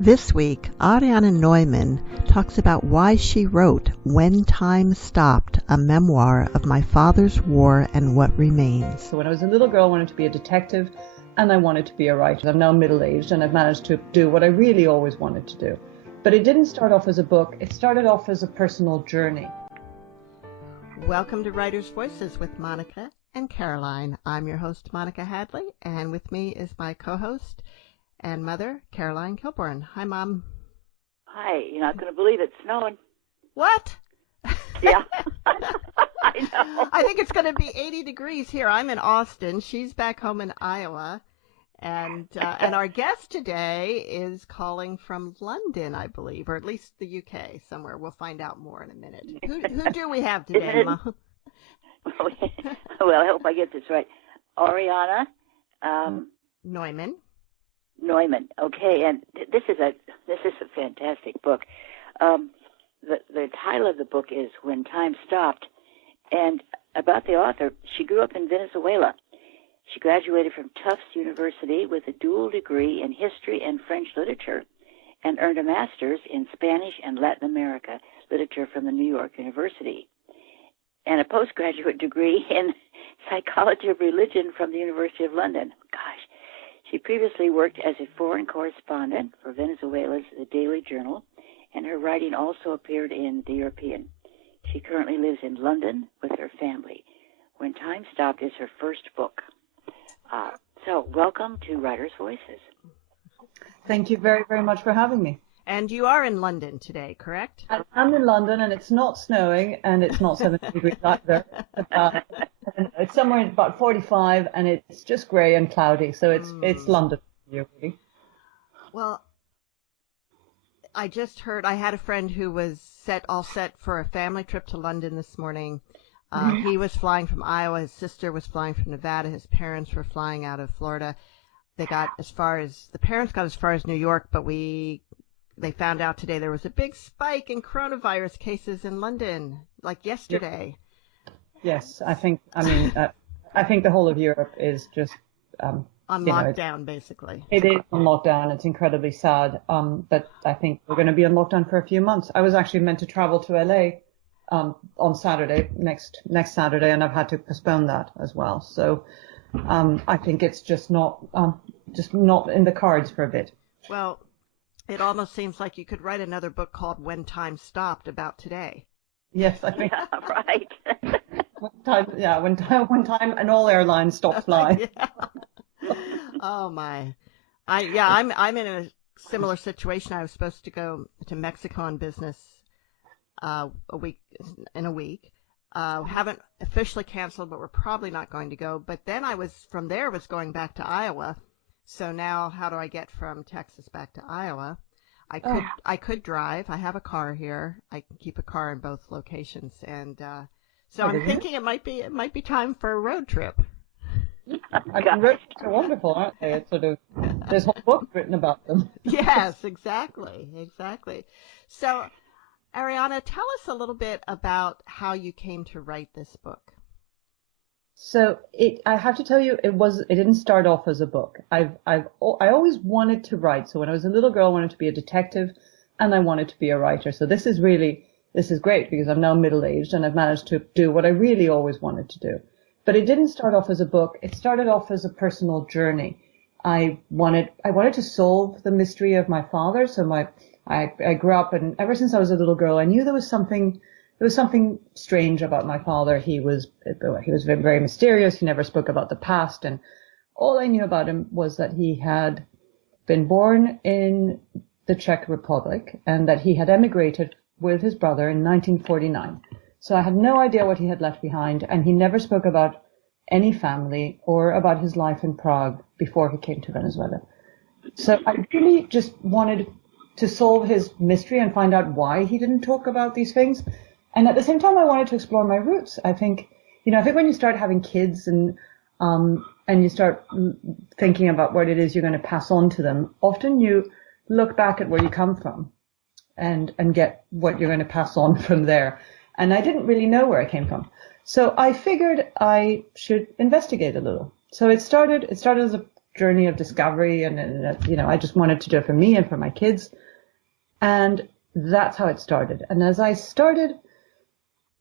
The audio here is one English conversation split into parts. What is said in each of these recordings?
This week, Ariana Neumann talks about why she wrote When Time Stopped, a memoir of my father's war and what remains. So when I was a little girl, I wanted to be a detective and I wanted to be a writer. I'm now middle-aged and I've managed to do what I really always wanted to do. But it didn't start off as a book. It started off as a personal journey. Welcome to Writer's Voices with Monica and Caroline. I'm your host, Monica Hadley, and with me is my co-host and mother, Caroline Kilborn. Hi, Mom. Hi. You're not going to believe it's snowing. What? Yeah. I know. I think it's going to be 80 degrees here. I'm in Austin. She's back home in Iowa. And our guest today is calling from London, I believe, or at least the UK somewhere. We'll find out more in a minute. Who do we have today, Mom? Well, I hope I get this right. Ariana Neumann. Neumann. Okay, and this is a fantastic book. The title of the book is When Time Stopped, and about the author, she grew up in Venezuela. She graduated from Tufts University with a dual degree in history and French literature and earned a master's in Spanish and Latin America literature from the New York University and a postgraduate degree in psychology of religion from the University of London. Gosh, she previously worked as a foreign correspondent for Venezuela's The Daily Journal, and her writing also appeared in The European. She currently lives in London with her family. When Time Stopped is her first book. So welcome to Writer's Voices. Thank you very, very much for having me. And you are in London today, correct? I'm in London and it's not snowing and it's not 70 degrees either. It's somewhere about 45 and it's just grey and cloudy. So it's London really. Well, I just heard, I had a friend who was all set for a family trip to London this morning. He was flying from Iowa. His sister was flying from Nevada. His parents were flying out of Florida. The parents got as far as New York, but they found out today there was a big spike in coronavirus cases in London, like yesterday. Yes, I think the whole of Europe is just on lockdown, basically. It is on lockdown. It's incredibly sad. But I think we're going to be on lockdown for a few months. I was actually meant to travel to LA on Saturday, next Saturday, and I've had to postpone that as well. So I think it's just not in the cards for a bit. Well, it almost seems like you could write another book called When Time Stopped about today. Yes, I think. Yeah, right. when time and all airlines stop flying. Yeah. Oh my. I'm in a similar situation. I was supposed to go to Mexico on business a week. Haven't officially canceled, but we're probably not going to go. But then I was going back to Iowa. So now how do I get from Texas back to Iowa? I could drive. I have a car here. I can keep a car in both locations. And so I'm thinking it might be time for a road trip. Road trips are wonderful, aren't they? It's sort of, there's whole books written about them. Yes, exactly. So, Ariana, tell us a little bit about how you came to write this book. So I have to tell you, it didn't start off as a book. I always wanted to write. So when I was a little girl, I wanted to be a detective and I wanted to be a writer. So this is great because I'm now middle-aged and I've managed to do what I really always wanted to do. But it didn't start off as a book. It started off as a personal journey. I wanted to solve the mystery of my father. So I grew up, and ever since I was a little girl, I knew there was something strange about my father. He was very, very mysterious. He never spoke about the past, and all I knew about him was that he had been born in the Czech Republic and that he had emigrated with his brother in 1949. So I had no idea what he had left behind, and he never spoke about any family or about his life in Prague before he came to Venezuela. So I really just wanted to solve his mystery and find out why he didn't talk about these things. And at the same time, I wanted to explore my roots. I think when you start having kids and you start thinking about what it is you're going to pass on to them, often you look back at where you come from and get what you're going to pass on from there. And I didn't really know where I came from. So I figured I should investigate a little. So it started as a journey of discovery, and you know, I just wanted to do it for me and for my kids. And that's how it started. And as I started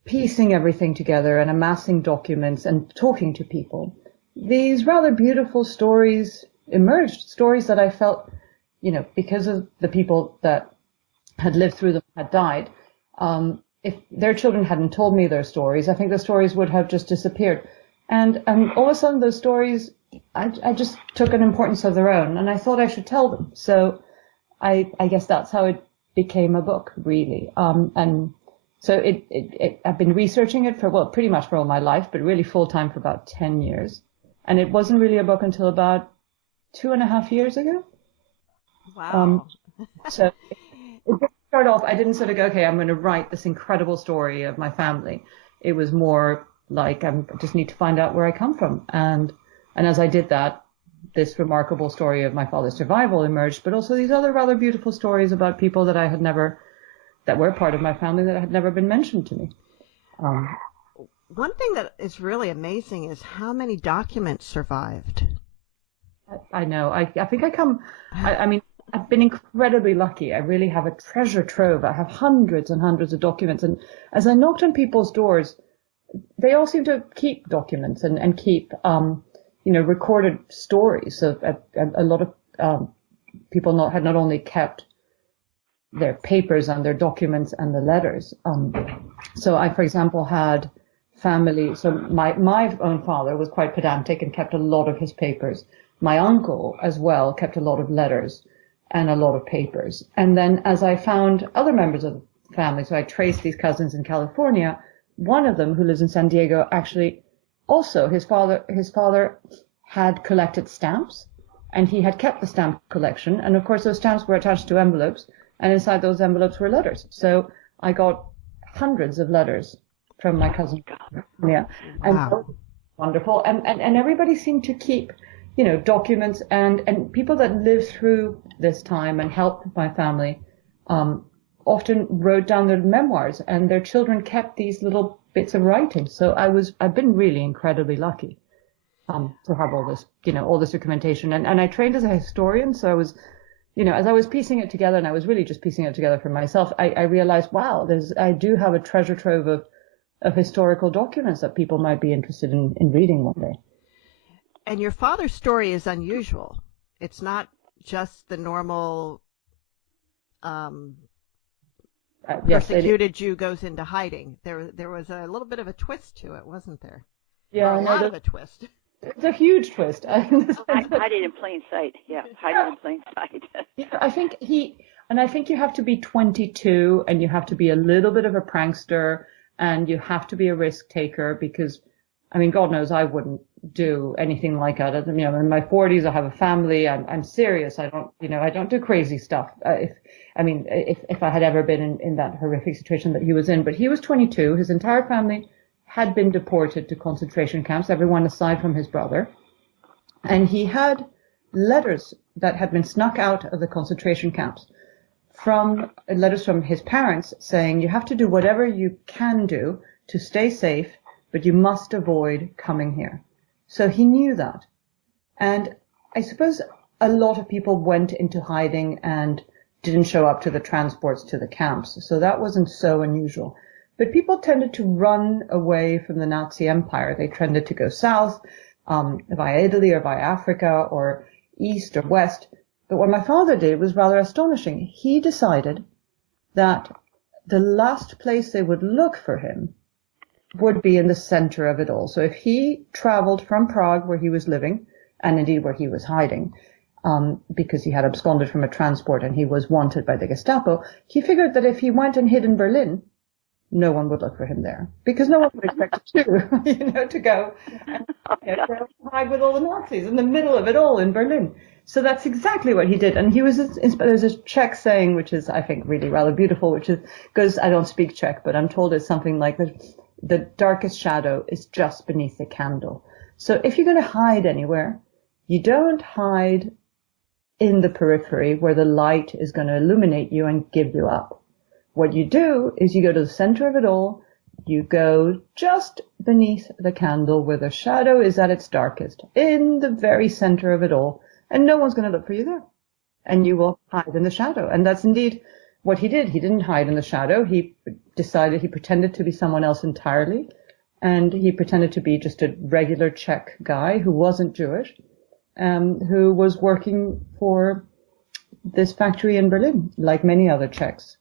piecing everything together and amassing documents and talking to people, these rather beautiful stories emerged, stories that I felt, you know, because of the people that had lived through them had died. If their children hadn't told me their stories, I think the stories would have just disappeared. And all of a sudden, those stories, I just took an importance of their own, and I thought I should tell them. So I guess that's how it became a book, really. And so I've been researching it for, well, pretty much for all my life, but really full time for about 10 years. And it wasn't really a book until about 2.5 years ago. Wow. So it didn't start off, I didn't sort of go, okay, I'm going to write this incredible story of my family. It was more like, I just need to find out where I come from. And as I did that, this remarkable story of my father's survival emerged, but also these other rather beautiful stories about people that I had never, that were part of my family that had never been mentioned to me. One thing that is really amazing is how many documents survived. I know. I think I mean, I've been incredibly lucky. I really have a treasure trove. I have hundreds and hundreds of documents. And as I knocked on people's doors, they all seem to keep documents and keep, you know, recorded stories. So a lot of people had not only kept their papers and their documents and the letters. So I, for example, had family. So my own father was quite pedantic and kept a lot of his papers. My uncle as well kept a lot of letters and a lot of papers. And then as I found other members of the family, so I traced these cousins in California, one of them who lives in San Diego, actually also his father had collected stamps, and he had kept the stamp collection. And of course those stamps were attached to envelopes, and inside those envelopes were letters. So I got hundreds of letters from my cousin. Yeah. And Wow. Wonderful. And everybody seemed to keep, you know, documents, and people that lived through this time and helped my family often wrote down their memoirs, and their children kept these little bits of writing. So I've been really incredibly lucky to have all this, you know, all this documentation. And I trained as a historian, so I was, you know, as I was piecing it together, and I was really just piecing it together for myself, I realized, wow, I do have a treasure trove of historical documents that people might be interested in reading one day. And your father's story is unusual. It's not just the normal Yes, persecuted Jew goes into hiding. There was a little bit of a twist to it, wasn't there? Yeah, Or a lot of a twist. It's a huge twist. Hide it in plain sight. Yeah, hide it in plain sight. Yeah, I think you have to be 22, and you have to be a little bit of a prankster, and you have to be a risk taker, because, I mean, God knows I wouldn't do anything like that. You know, in my 40s, I have a family. I'm serious. I don't do crazy stuff. If I had ever been in that horrific situation that he was in, but he was 22. His entire family had been deported to concentration camps, everyone aside from his brother. And he had letters that had been snuck out of the concentration camps, letters from his parents saying, you have to do whatever you can do to stay safe, but you must avoid coming here. So he knew that. And I suppose a lot of people went into hiding and didn't show up to the transports to the camps. So that wasn't so unusual. But people tended to run away from the Nazi Empire. They tended to go south, via Italy or via Africa or east or west. But what my father did was rather astonishing. He decided that the last place they would look for him would be in the center of it all. So if he traveled from Prague, where he was living, and indeed where he was hiding, because he had absconded from a transport and he was wanted by the Gestapo, he figured that if he went and hid in Berlin, no one would look for him there, because no one would expect to, to go and hide with all the Nazis in the middle of it all in Berlin. So that's exactly what he did. And he was, there's a Czech saying, which is, I think, really rather beautiful, which goes, I don't speak Czech, but I'm told it's something like that. The darkest shadow is just beneath the candle. So if you're going to hide anywhere, you don't hide in the periphery where the light is going to illuminate you and give you up. What you do is you go to the center of it all. You go just beneath the candle where the shadow is at its darkest, in the very center of it all. and no one's going to look for you there. And you will hide in the shadow. And that's indeed what he did. He didn't hide in the shadow. He decided, he pretended to be someone else entirely. And he pretended to be just a regular Czech guy who wasn't Jewish, who was working for this factory in Berlin, like many other Czechs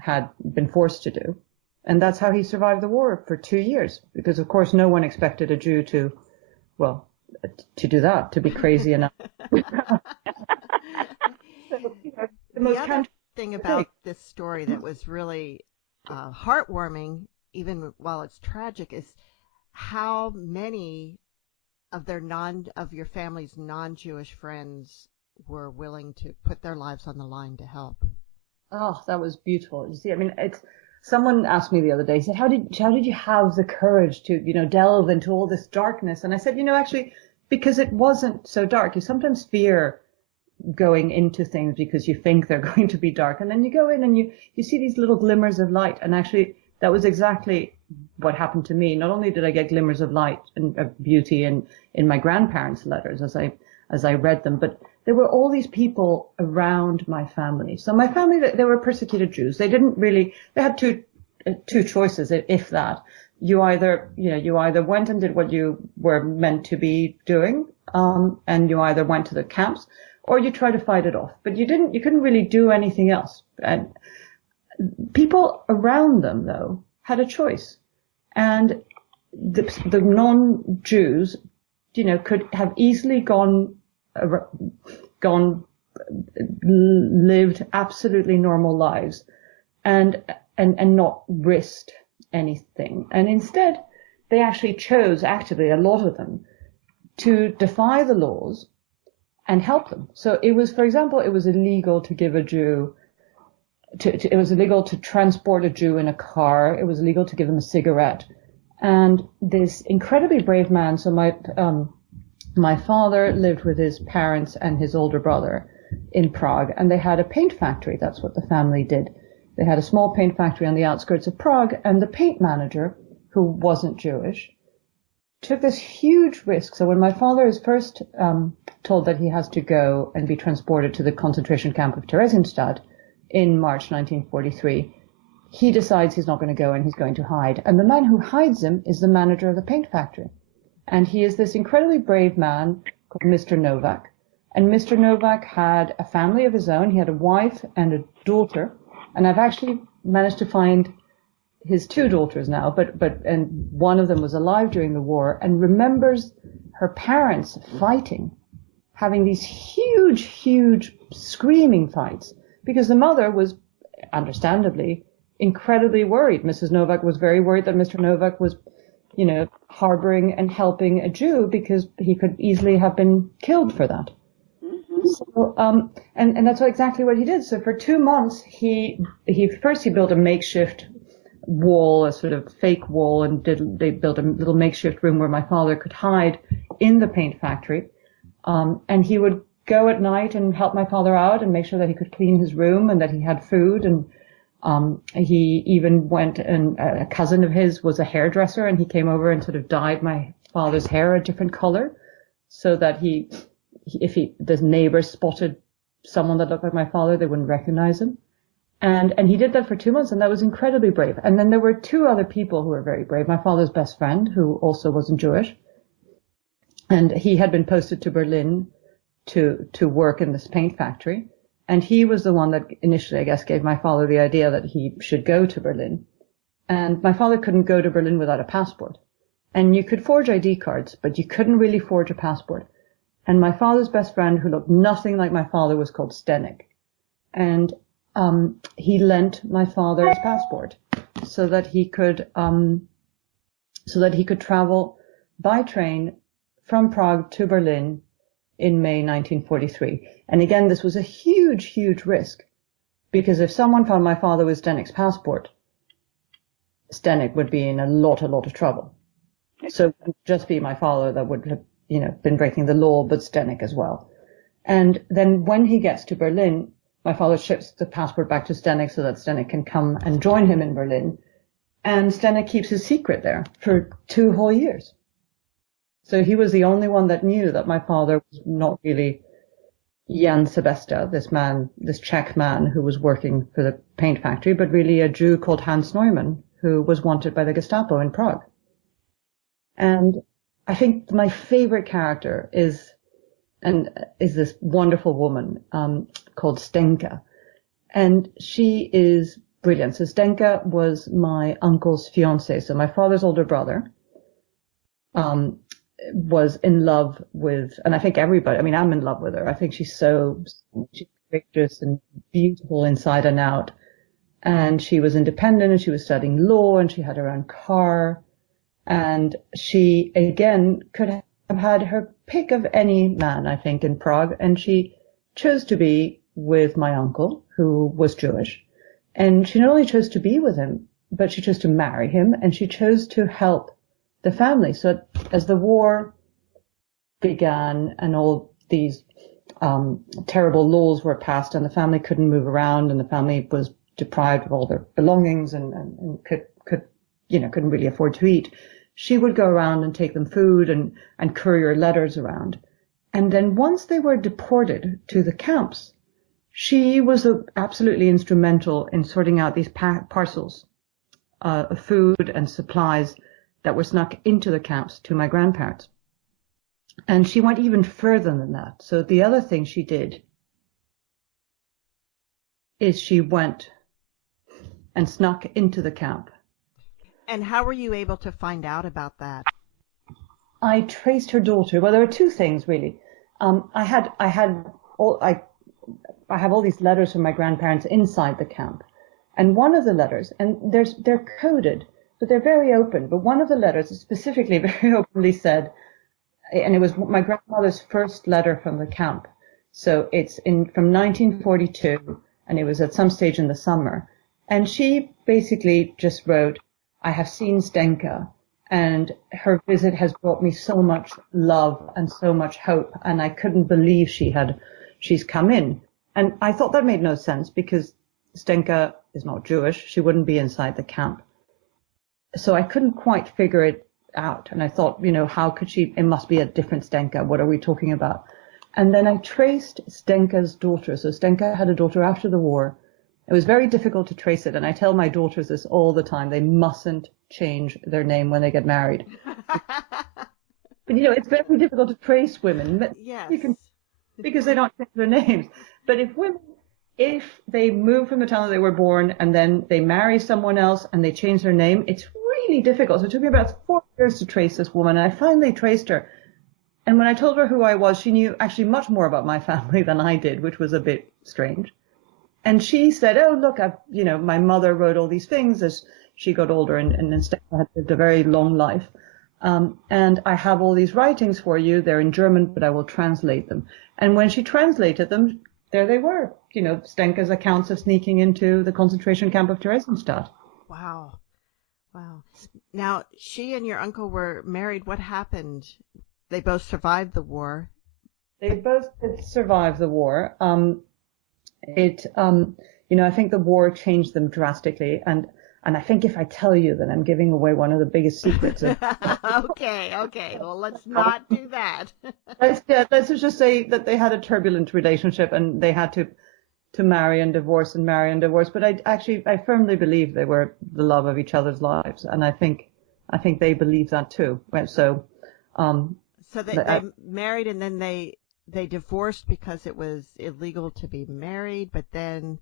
had been forced to do. And that's how he survived the war for 2 years, because of course no one expected a Jew to do that, to be crazy enough. The other thing about this story that was really heartwarming, even while it's tragic, is how many of your family's non-Jewish friends were willing to put their lives on the line to help. Oh, that was beautiful. You see, I mean, someone asked me the other day, he said, how did you have the courage to, delve into all this darkness? And I said, actually, because it wasn't so dark. You sometimes fear going into things because you think they're going to be dark. And then you go in and you see these little glimmers of light. And actually, that was exactly what happened to me. Not only did I get glimmers of light and of beauty in my grandparents' letters as I read them, but there were all these people around my family. So my family, they were persecuted Jews. They had two choices, if that. You either went and did what you were meant to be doing, and you either went to the camps, or you tried to fight it off. But you couldn't really do anything else. And people around them, though, had a choice. And the non-Jews, could have easily lived absolutely normal lives and not risked anything. And instead, they actually chose actively, a lot of them, to defy the laws and help them. So it was, for example, it was illegal to give a Jew, it was illegal to transport a Jew in a car. It was illegal to give him a cigarette. And this incredibly brave man, so my father lived with his parents and his older brother in Prague, and they had a paint factory. That's what the family did. They had a small paint factory on the outskirts of Prague, and the paint manager, who wasn't Jewish, took this huge risk. So when my father is first told that he has to go and be transported to the concentration camp of Theresienstadt in March 1943, he decides he's not going to go and he's going to hide. And the man who hides him is the manager of the paint factory. And he is this incredibly brave man called Mr. Novak. And Mr. Novak had a family of his own. He had a wife and a daughter. And I've actually managed to find his two daughters now, and one of them was alive during the war and remembers her parents fighting, having these huge screaming fights, because the mother was understandably incredibly worried. Mrs. Novak was very worried that Mr. Novak was, harboring and helping a Jew, because he could easily have been killed for that. Mm-hmm. So, and that's exactly what he did. So for 2 months, he built a makeshift wall, a sort of fake wall, and they built a little makeshift room where my father could hide in the paint factory. And he would go at night and help my father out and make sure that he could clean his room and that he had food. And he even went, and a cousin of his was a hairdresser, and he came over and sort of dyed my father's hair a different color, so that if the neighbors spotted someone that looked like my father, they wouldn't recognize him. And he did that for 2 months, and that was incredibly brave. And then there were two other people who were very brave. My father's best friend, who also wasn't Jewish, and he had been posted to Berlin to work in this paint factory. And he was the one that initially, I guess, gave my father the idea that he should go to Berlin. And my father couldn't go to Berlin without a passport. And you could forge ID cards, but you couldn't really forge a passport. And my father's best friend, who looked nothing like my father, was called Stenik. And he lent my father his passport so that he could travel by train from Prague to Berlin in May 1943. And again, this was a huge risk, because if someone found my father with Stenik's passport, Stenik would be in a lot of trouble. So it would just be my father that would have, been breaking the law, but Stenik as well. And then when he gets to Berlin, my father ships the passport back to Stenik so that Stenik can come and join him in Berlin. And Stenik keeps his secret there for 2 whole years. So he was the only one that knew that my father was not really Jan Sebesta, this Czech man who was working for the paint factory, but really a Jew called Hans Neumann, who was wanted by the Gestapo in Prague. And I think my favorite character is this wonderful woman called Stenka. And she is brilliant. So Stenka was my uncle's fiancée. So my father's older brother was in love with, and I think everybody, I mean, I'm in love with her. I think she's courageous and beautiful inside and out. And she was independent and she was studying law and she had her own car. And she, again, could have had her pick of any man, I think, in Prague. And she chose to be with my uncle, who was Jewish. And she not only chose to be with him, but she chose to marry him and she chose to help the family. So as the war began and all these terrible laws were passed and the family couldn't move around and the family was deprived of all their belongings and couldn't really afford to eat, she would go around and take them food and courier letters around. And then once they were deported to the camps, she was absolutely instrumental in sorting out these parcels of food and supplies that were snuck into the camps to my grandparents. And she went even further than that. So the other thing she did is she went and snuck into the camp. And how were you able to find out about that? I traced her daughter. Well, there are two things really. I have all these letters from my grandparents inside the camp, and one of the letters, and they're coded, but they're very open. But one of the letters specifically very openly said, and it was my grandmother's first letter from the camp. So it's from 1942, and it was at some stage in the summer. And she basically just wrote, "I have seen Stenka, and her visit has brought me so much love and so much hope, and I couldn't believe she's come in." And I thought that made no sense because Stenka is not Jewish. She wouldn't be inside the camp. So I couldn't quite figure it out. And I thought, how could she? It must be a different Stenka. What are we talking about? And then I traced Stenka's daughter. So Stenka had a daughter after the war. It was very difficult to trace it. And I tell my daughters this all the time. They mustn't change their name when they get married. But, it's very difficult to trace women. Yes. Because they don't change their names. But if they move from the town that they were born and then they marry someone else and they change their name, it's really difficult. So it took me about 4 years to trace this woman, and I finally traced her. And when I told her who I was, she knew actually much more about my family than I did, which was a bit strange. And she said, "Oh, look, my mother wrote all these things as she got older and instead had lived a very long life. And I have all these writings for you. They're in German, but I will translate them." And when she translated them, there they were, Stenka's accounts of sneaking into the concentration camp of Theresienstadt. Wow. Now, she and your uncle were married. What happened? They both survived the war. They both did survive the war. I think the war changed them drastically. And I think if I tell you that I'm giving away one of the biggest secrets. Okay. Well, let's not do that. Let's just say that they had a turbulent relationship and they had to marry and divorce and marry and divorce. But I firmly believe they were the love of each other's lives. And I think they believe that too. So they married and then they divorced because it was illegal to be married, but then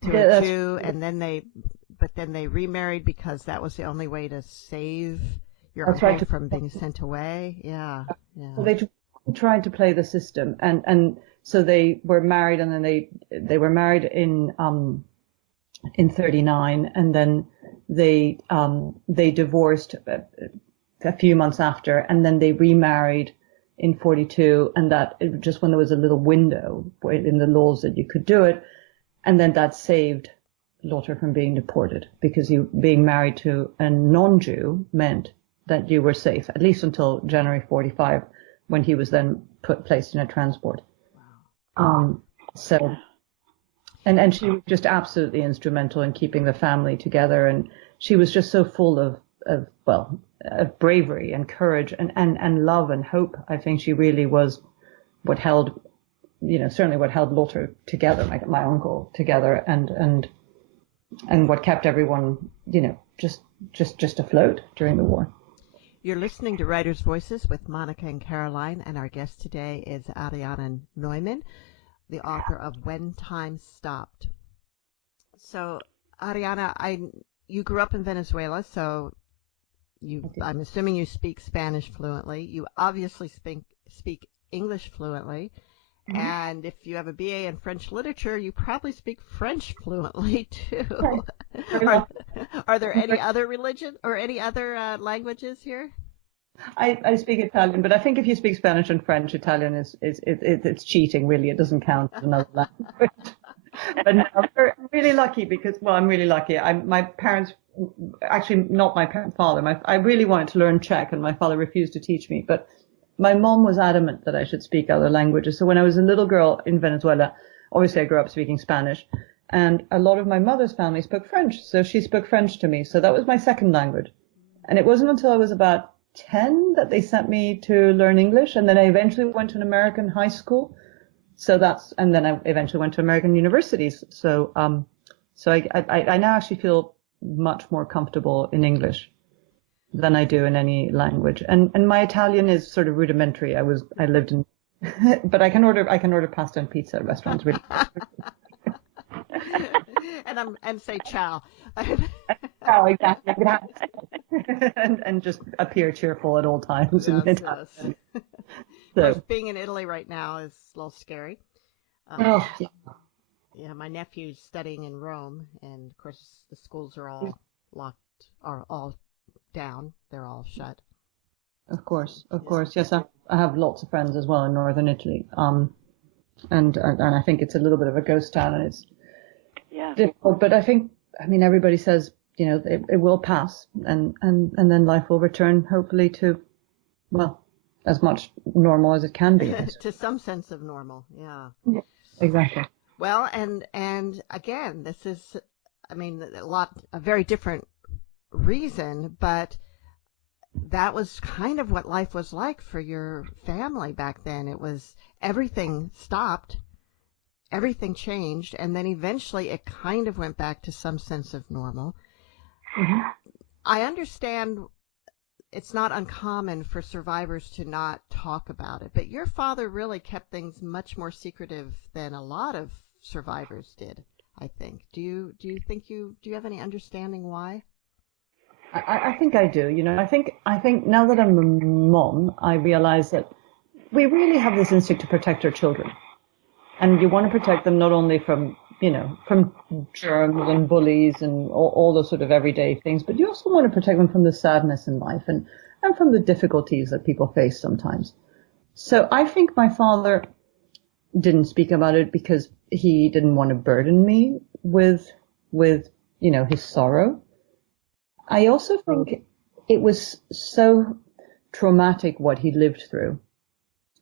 then they remarried because that was the only way to save your uncle from being sent away. Yeah. So they tried to play the system, and so they were married, and then they were married in 1939, and then they divorced a few months after, and then they remarried in 1942, and that just when there was a little window in the laws that you could do it, and then that saved Lothar from being deported, because being married to a non-Jew meant that you were safe, at least until January 1945, when he was then placed in a transport. Wow. And she was just absolutely instrumental in keeping the family together, and she was just so full of bravery and courage and love and hope. I think she really was what held certainly what held Lothar together, my uncle together, and what kept everyone, just afloat during the war. You're listening to Writers' Voices with Monica and Caroline, and our guest today is Ariana Neumann, the author of When Time Stopped. So, Ariana, you grew up in Venezuela, so I'm assuming you speak Spanish fluently. You obviously speak English fluently. Mm-hmm. And if you have a BA in French literature, you probably speak French fluently too. Right. Are there any other religion or any other languages here? I speak Italian, but I think if you speak Spanish and French, Italian it's cheating. Really, it doesn't count as another language. But no, I'm really lucky because I'm really lucky. My parents, actually not my father. I really wanted to learn Czech, and my father refused to teach me, but my mom was adamant that I should speak other languages. So when I was a little girl in Venezuela, obviously I grew up speaking Spanish, and a lot of my mother's family spoke French. So she spoke French to me. So that was my second language. And it wasn't until I was about 10 that they sent me to learn English. And then I eventually went to an American high school. And then I eventually went to American universities. So I now actually feel much more comfortable in English than I do in any language. And my Italian is sort of rudimentary. I lived in, but I can order pasta and pizza at restaurants. Really. and say ciao. Ciao, exactly. and just appear cheerful at all times. Yes. Of course, being in Italy right now is a little scary. Yeah, my nephew's studying in Rome, and of course the schools are all locked, are all down. They're all shut. Of course. Yes, I have lots of friends as well in northern Italy. And I think it's a little bit of a ghost town, and it's difficult. But everybody says, it will pass, and then life will return, hopefully to, as much normal as it can be. To some sense of normal, yeah. Exactly. Well, and again, this is, a very different reason, but that was kind of what life was like for your family back then. It was everything stopped, everything changed, and then eventually it kind of went back to some sense of normal. Mm-hmm. I understand it's not uncommon for survivors to not talk about it, but your father really kept things much more secretive than a lot of survivors did, I think. Do you have any understanding why? I think I do. I think now that I'm a mom, I realize that we really have this instinct to protect our children. And you want to protect them not only from germs and bullies and all those sort of everyday things, but you also want to protect them from the sadness in life and from the difficulties that people face sometimes. So I think my father didn't speak about it because he didn't want to burden me with his sorrow. I also think it was so traumatic what he lived through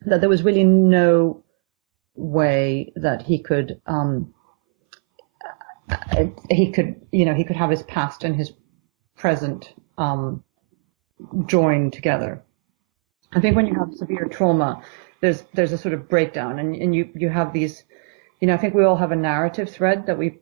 that there was really no way that he could have his past and his present joined together. I think when you have severe trauma, there's a sort of breakdown, and you have these, I think we all have a narrative thread that we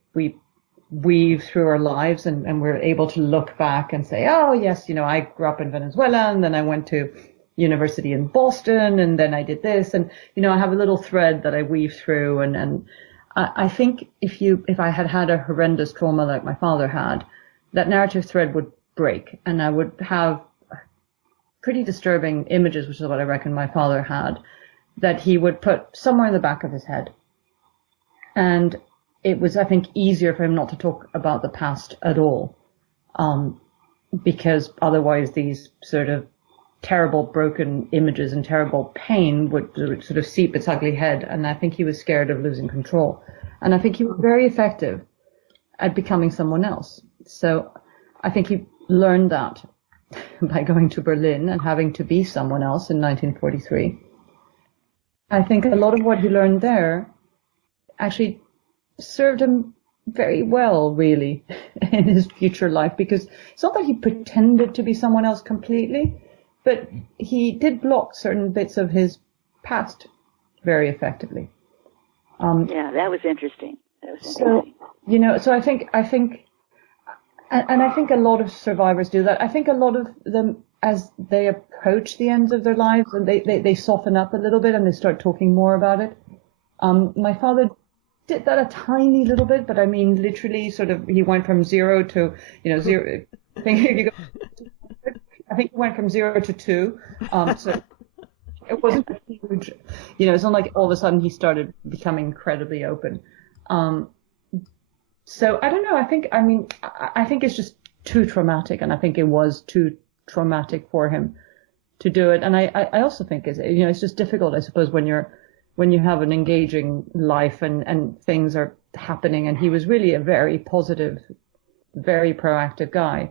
weave through our lives, and we're able to look back and say, oh yes, I grew up in Venezuela, and then I went to university in Boston, and then I did this, and I have a little thread that I weave through, and I think if I had a horrendous trauma like my father had, that narrative thread would break, and I would have pretty disturbing images, which is what I reckon my father had, that he would put somewhere in the back of his head. And it was, I think, easier for him not to talk about the past at all, because otherwise these sort of terrible broken images and terrible pain would sort of seep its ugly head. And I think he was scared of losing control. And I think he was very effective at becoming someone else. So I think he learned that by going to Berlin and having to be someone else in 1943. I think a lot of what he learned there actually served him very well, really, in his future life, because it's not that he pretended to be someone else completely, but he did block certain bits of his past very effectively. Yeah, that was interesting. So, so I think, and I think a lot of survivors do that. I think a lot of them, as they approach the ends of their lives, and they soften up a little bit and they start talking more about it. My father did that a tiny little bit, but I mean, literally, sort of, he went from zero to, zero. I think he went from 0 to 2. So it wasn't a huge, it's not like all of a sudden he started becoming incredibly open. So I don't know. I think it's just too traumatic, and I think it was too traumatic for him to do it. And I also think it's just difficult, I suppose, when you have an engaging life and things are happening. And he was really a very positive, very proactive guy.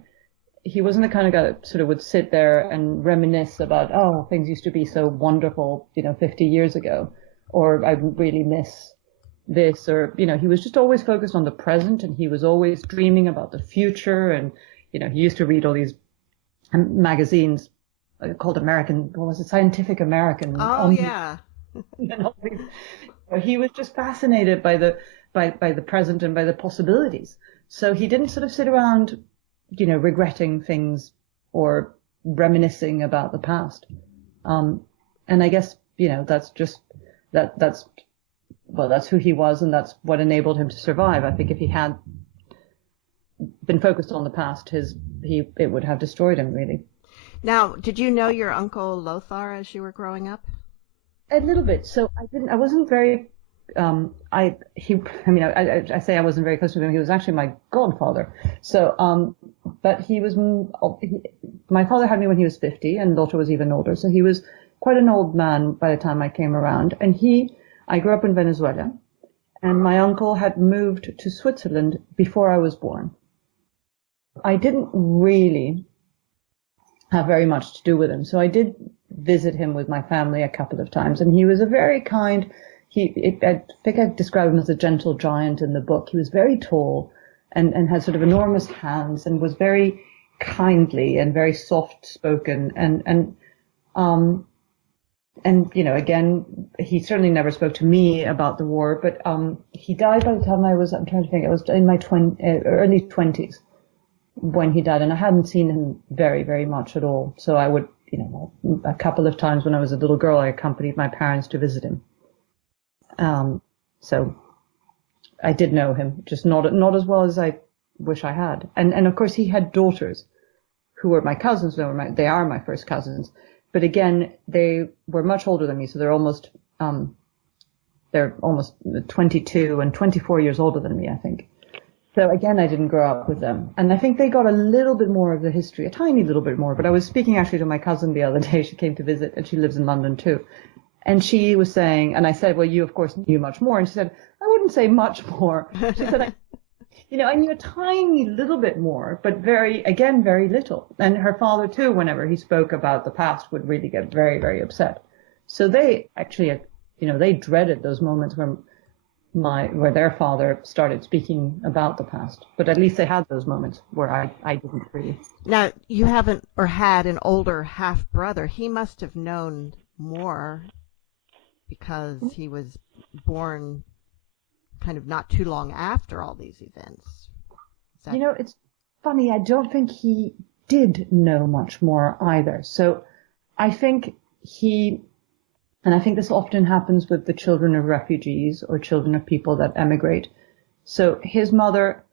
He wasn't the kind of guy that sort of would sit there and reminisce about, oh, things used to be so wonderful, 50 years ago, or I really miss this, or, he was just always focused on the present, and he was always dreaming about the future. And, he used to read all these magazines called Scientific American. Oh, yeah. He was just fascinated by the present and by the possibilities. So he didn't sort of sit around, regretting things or reminiscing about the past. And I guess, that's who he was, and that's what enabled him to survive. I think if he had been focused on the past, it would have destroyed him, really. Now, did you know your Uncle Lothar as you were growing up? A little bit. So I wasn't very, I say I wasn't very close to him. He was actually my godfather. So, but my father had me when he was 50, and Lothar was even older. So he was quite an old man by the time I came around. And I grew up in Venezuela, and my uncle had moved to Switzerland before I was born. I didn't really have very much to do with him. So I did visit him with my family a couple of times, and he was a very kind, I think I described him as a gentle giant in the book. He was very tall and had sort of enormous hands, and was very kindly and very soft spoken. And again, he certainly never spoke to me about the war, but he died by the time I was in my early 20s when he died, and I hadn't seen him very, very much at all. So I would, a couple of times when I was a little girl, I accompanied my parents to visit him. So I did know him, just not as well as I wish I had. And of course he had daughters who were my cousins. They are my first cousins. But again, they were much older than me, so they're almost 22 and 24 years older than me, I think. So again, I didn't grow up with them. And I think they got a little bit more of the history, a tiny little bit more. But I was speaking actually to my cousin the other day. She came to visit, and she lives in London too. And she was saying, and I said, well, you of course knew much more. And she said, I wouldn't say much more. She said, I knew a tiny little bit more, but very little. And her father too, whenever he spoke about the past, would really get very, very upset. So they actually, they dreaded those moments where their father started speaking about the past. But at least they had those moments where I didn't really. Now, you haven't or had an older half brother. He must have known more because he was born kind of not too long after all these events. It's funny. I don't think he did know much more either. So I think and I think this often happens with the children of refugees or children of people that emigrate. So his mother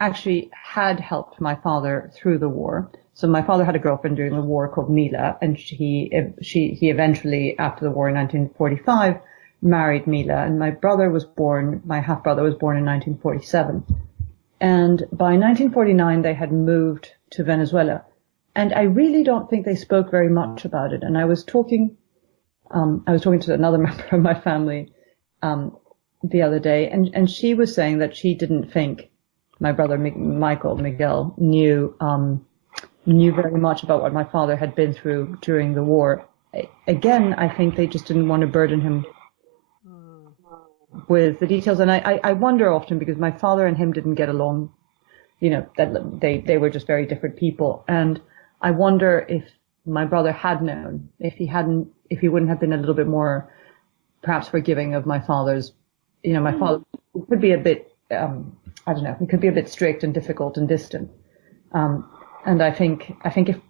actually had helped my father through the war. So my father had a girlfriend during the war called Mila, and he eventually, after the war in 1945, married Mila. And my half brother was born in 1947. And by 1949, they had moved to Venezuela. And I really don't think they spoke very much about it. And I was talking to another member of my family the other day, and she was saying that she didn't think my brother Miguel knew very much about what my father had been through during the war. Again, I think they just didn't want to burden him with the details. And I wonder often, because my father and him didn't get along, that they were just very different people. And I wonder if my brother had known, if he wouldn't have been a little bit more perhaps forgiving of my father's, my father could be a bit, I don't know, he could be a bit strict and difficult and distant. And I think if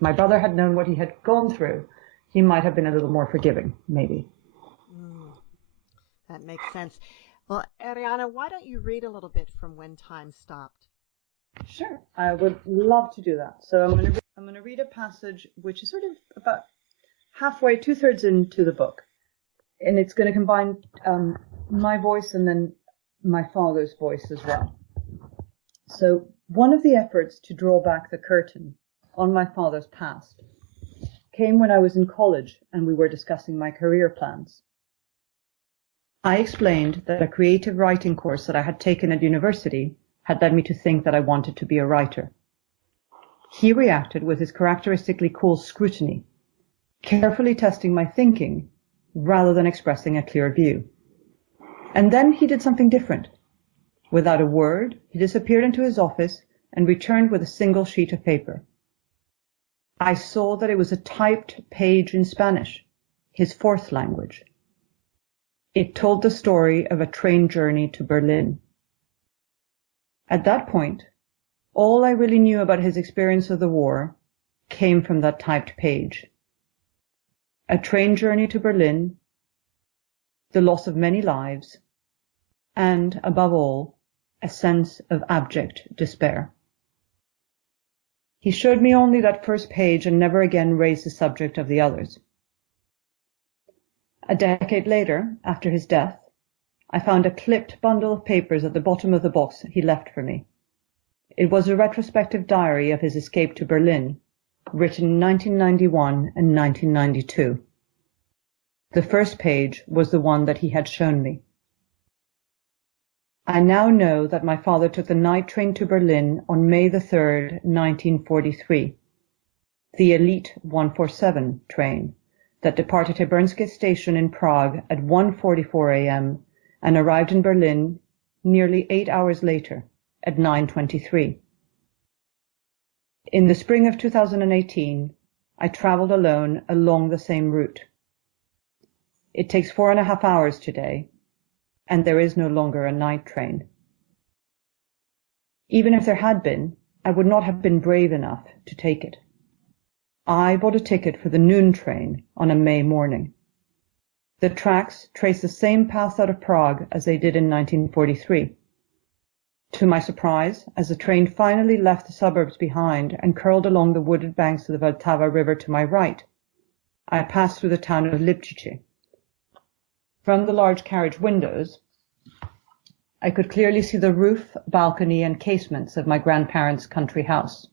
my brother had known what he had gone through, he might have been a little more forgiving, maybe. That makes sense. Well, Ariana, why don't you read a little bit from When Time Stopped? Sure, I would love to do that. So I'm going to read a passage which is sort of about halfway, 2/3 into the book, and it's going to combine my voice and then my father's voice as well. So one of the efforts to draw back the curtain on my father's past came when I was in college and we were discussing my career plans. I explained that a creative writing course that I had taken at university had led me to think that I wanted to be a writer. He reacted with his characteristically cool scrutiny, carefully testing my thinking rather than expressing a clear view. And then he did something different. Without a word, he disappeared into his office and returned with a single sheet of paper. I saw that it was a typed page in Spanish, his fourth language. It told the story of a train journey to Berlin. At that point, all I really knew about his experience of the war came from that typed page. A train journey to Berlin, the loss of many lives, and, above all, a sense of abject despair. He showed me only that first page and never again raised the subject of the others. A decade later, after his death, I found a clipped bundle of papers at the bottom of the box he left for me. It was a retrospective diary of his escape to Berlin, written in 1991 and 1992. The first page was the one that he had shown me. I now know that my father took the night train to Berlin on May the 3rd, 1943, the Elite 147 train that departed Hebrnsky station in Prague at 1:44 a.m. and arrived in Berlin nearly 8 hours later at 9:23. In the spring of 2018, I traveled alone along the same route. It takes 4.5 hours today, and there is no longer a night train. Even if there had been, I would not have been brave enough to take it. I bought a ticket for the noon train on a May morning. The tracks trace the same path out of Prague as they did in 1943. To my surprise, as the train finally left the suburbs behind and curled along the wooded banks of the Vltava River to my right, I passed through the town of Lipčice. From the large carriage windows, I could clearly see the roof, balcony, and casements of my grandparents' country house,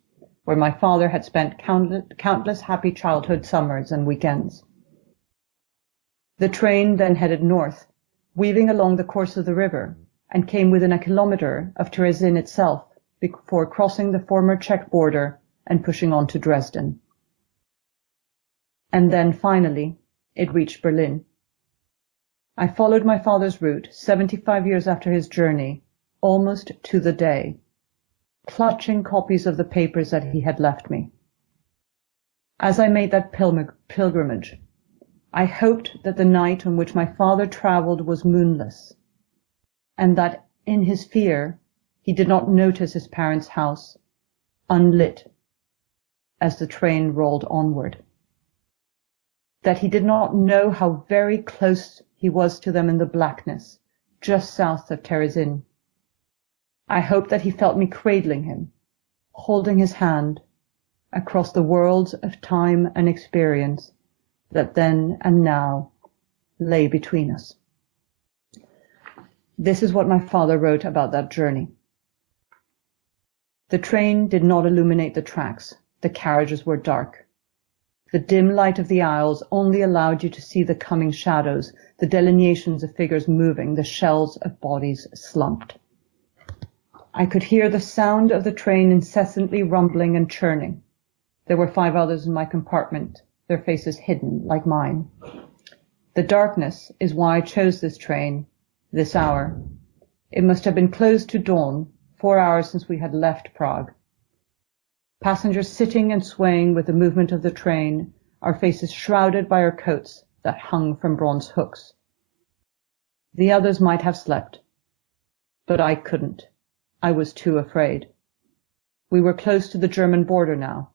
where my father had spent countless happy childhood summers and weekends. The train then headed north, weaving along the course of the river, and came within a kilometre of Terezin itself before crossing the former Czech border and pushing on to Dresden. And then, finally, it reached Berlin. I followed my father's route 75 years after his journey, almost to the day, clutching copies of the papers that he had left me. As I made that pilgrimage, I hoped that the night on which my father travelled was moonless, and that in his fear he did not notice his parents' house unlit as the train rolled onward, that he did not know how very close he was to them in the blackness, just south of Terezin. I hoped that he felt me cradling him, holding his hand across the worlds of time and experience that then and now lay between us. This is what my father wrote about that journey. The train did not illuminate the tracks. The carriages were dark. The dim light of the aisles only allowed you to see the coming shadows, the delineations of figures moving, the shells of bodies slumped. I could hear the sound of the train incessantly rumbling and churning. There were 5 others in my compartment, their faces hidden like mine. The darkness is why I chose this train, this hour. It must have been close to dawn, 4 hours since we had left Prague. Passengers sitting and swaying with the movement of the train, our faces shrouded by our coats that hung from bronze hooks, The others might have slept, but I couldn't. I was too afraid. We were close to the German border now.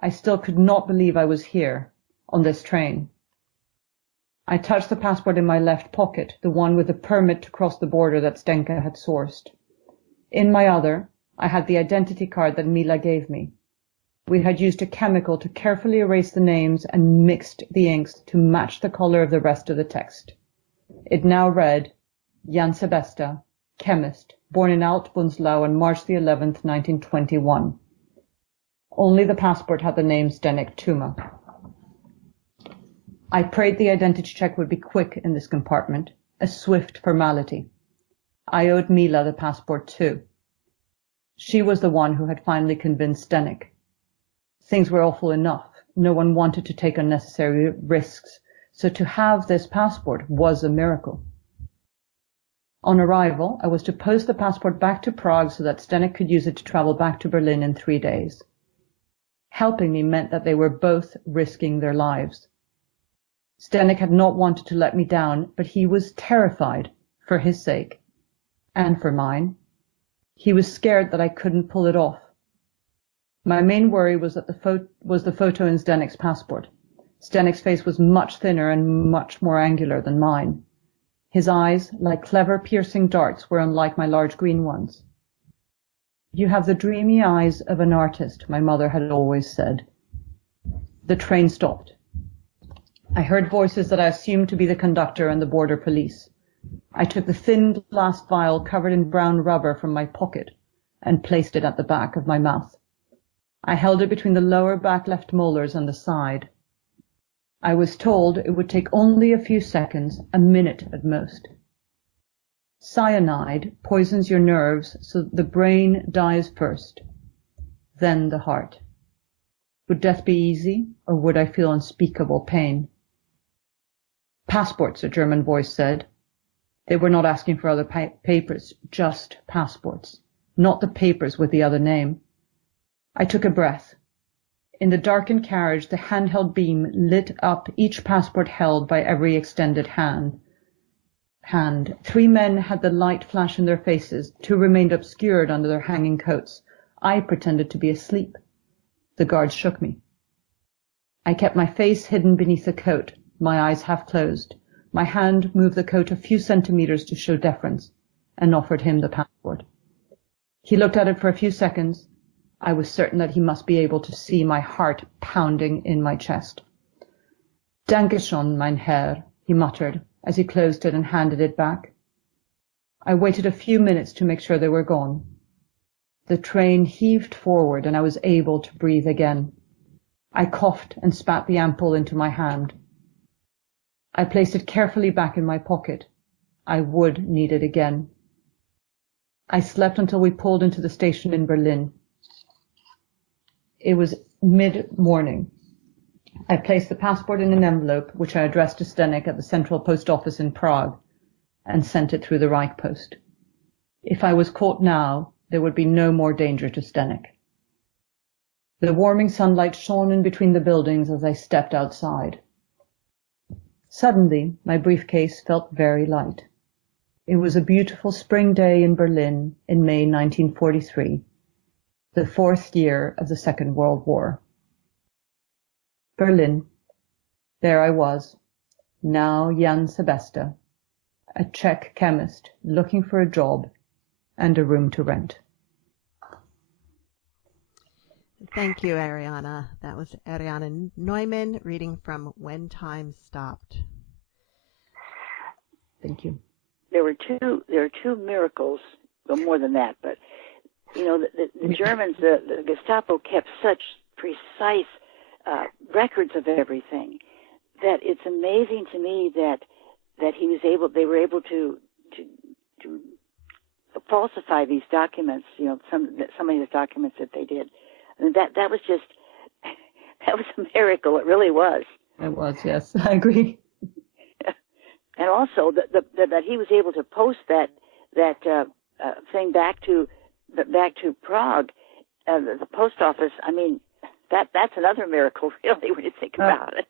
I still could not believe I was here, on this train. I touched the passport in my left pocket, the one with the permit to cross the border that Stenka had sourced. In my other, I had the identity card that Mila gave me. We had used a chemical to carefully erase the names and mixed the inks to match the color of the rest of the text. It now read, Jan Sebesta, chemist, born in Alt-Bunzlau on March the 11th, 1921. Only the passport had the name Zdeněk Tuma. I prayed the identity check would be quick in this compartment, a swift formality. I owed Mila the passport too. She was the one who had finally convinced Zdeněk. Things were awful enough. No one wanted to take unnecessary risks, so to have this passport was a miracle. On arrival, I was to post the passport back to Prague so that Zdeněk could use it to travel back to Berlin in 3 days. Helping me meant that they were both risking their lives. Zdeněk had not wanted to let me down, but he was terrified, for his sake, and for mine. He was scared that I couldn't pull it off. My main worry was that the photo in Zdeněk's passport. Zdeněk's face was much thinner and much more angular than mine. His eyes, like clever piercing darts, were unlike my large green ones. You have the dreamy eyes of an artist, my mother had always said. The train stopped. I heard voices that I assumed to be the conductor and the border police. I took the thin glass vial covered in brown rubber from my pocket and placed it at the back of my mouth. I held it between the lower back left molars and the side. I was told it would take only a few seconds, a minute at most. Cyanide poisons your nerves so the brain dies first, then the heart. Would death be easy, or would I feel unspeakable pain? Passports, a German voice said. They were not asking for other papers, just passports, not the papers with the other name. I took a breath. In the darkened carriage, the handheld beam lit up each passport held by every extended hand. 3 men had the light flash in their faces. 2 remained obscured under their hanging coats. I pretended to be asleep. The guards shook me. I kept my face hidden beneath the coat, my eyes half closed. My hand moved the coat a few centimeters to show deference, and offered him the passport. He looked at it for a few seconds. I was certain that he must be able to see my heart pounding in my chest. Danke schön, mein Herr, he muttered as he closed it and handed it back. I waited a few minutes to make sure they were gone. The train heaved forward and I was able to breathe again. I coughed and spat the ampoule into my hand. I placed it carefully back in my pocket. I would need it again. I slept until we pulled into the station in Berlin. It was mid-morning. I placed the passport in an envelope, which I addressed to Zdeněk at the Central Post Office in Prague, and sent it through the Reich Post. If I was caught now, there would be no more danger to Zdeněk. The warming sunlight shone in between the buildings as I stepped outside. Suddenly, my briefcase felt very light. It was a beautiful spring day in Berlin in May 1943, the 4th year of the Second World War. Berlin. There I was, now Jan Sebesta, a Czech chemist looking for a job and a room to rent. Thank you, Ariana. That was Ariana Neumann reading from When Time Stopped. Thank you. There were two miracles, well, more than that, but the Germans, the Gestapo kept such precise records of everything that it's amazing to me that they were able to falsify these documents. Some of these documents that they did. I mean, that was a miracle. It really was. It was, yes, I agree. And also that he was able to post that thing back to Prague, the post office. I mean, that's another miracle, really, when you think about it.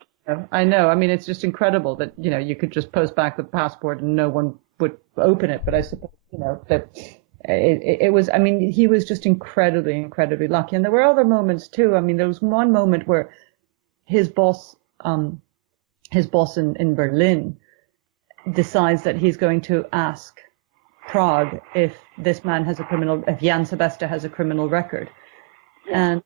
I know. I mean, it's just incredible that, you could just post back the passport and no one would open it. But I suppose, that it was, I mean, he was just incredibly, incredibly lucky. And there were other moments too. I mean, there was one moment where his boss in Berlin decides that he's going to ask Prague if this man has if Jan Sebesta has a criminal record. Yeah.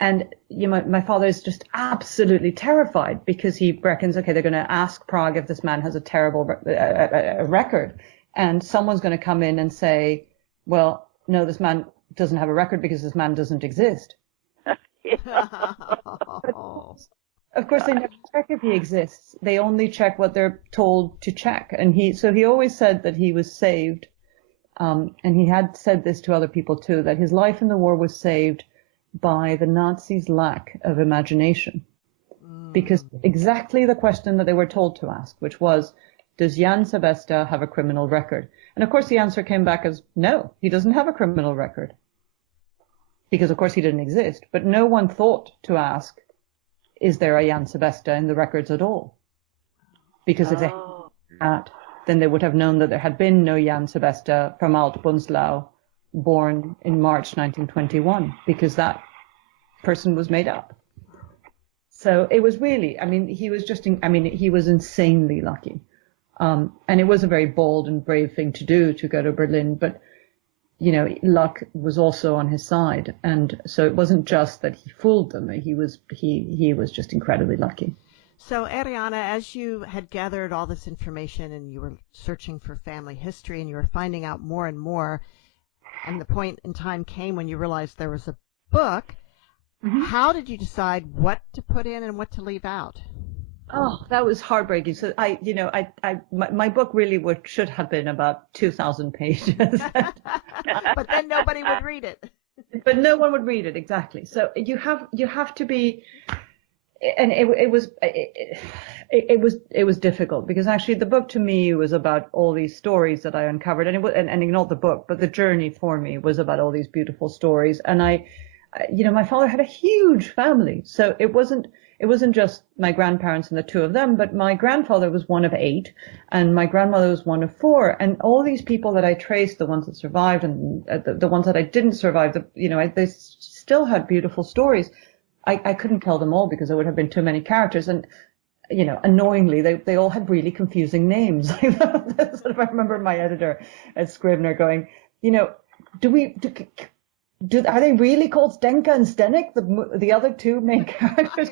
And my father is just absolutely terrified because he reckons, okay, they're going to ask Prague if this man has a terrible record. And someone's going to come in and say, well, no, this man doesn't have a record because this man doesn't exist. Of course, they never check if he exists. They only check what they're told to check. And he always said that he was saved. And he had said this to other people too, that his life in the war was saved by the Nazis' lack of imagination. Because exactly the question that they were told to ask, which was, does Jan Sebesta have a criminal record? And of course the answer came back as, no, he doesn't have a criminal record. Because of course he didn't exist. But no one thought to ask, is there a Jan Sebesta in the records at all? Because if they had, then they would have known that there had been no Jan Sebesta from Alt Bunzlau born in March 1921, because that person was made up. So it was really, I mean, he was insanely lucky. And it was a very bold and brave thing to do, to go to Berlin, but luck was also on his side. And so it wasn't just that he fooled them. He was just incredibly lucky. So Ariana, as you had gathered all this information and you were searching for family history and you were finding out more and more, and the point in time came when you realized there was a book, how did you decide what to put in and what to leave out? Oh, that was heartbreaking. So my book really should have been about 2,000 pages. But then nobody would read it. But no one would read it, exactly. So you have to be, and it was difficult, because actually the book to me was about all these stories that I uncovered, and not the book, but the journey for me was about all these beautiful stories. And my father had a huge family, so it wasn't just my grandparents and the two of them, but my grandfather was one of 8 and my grandmother was one of 4. And all these people that I traced, the ones that survived and the ones that I didn't survive, they still had beautiful stories. I couldn't tell them all because there would have been too many characters. And, annoyingly, they all had really confusing names. I remember my editor at Scribner going, are they really called Stenka and Stenik, the other two main characters?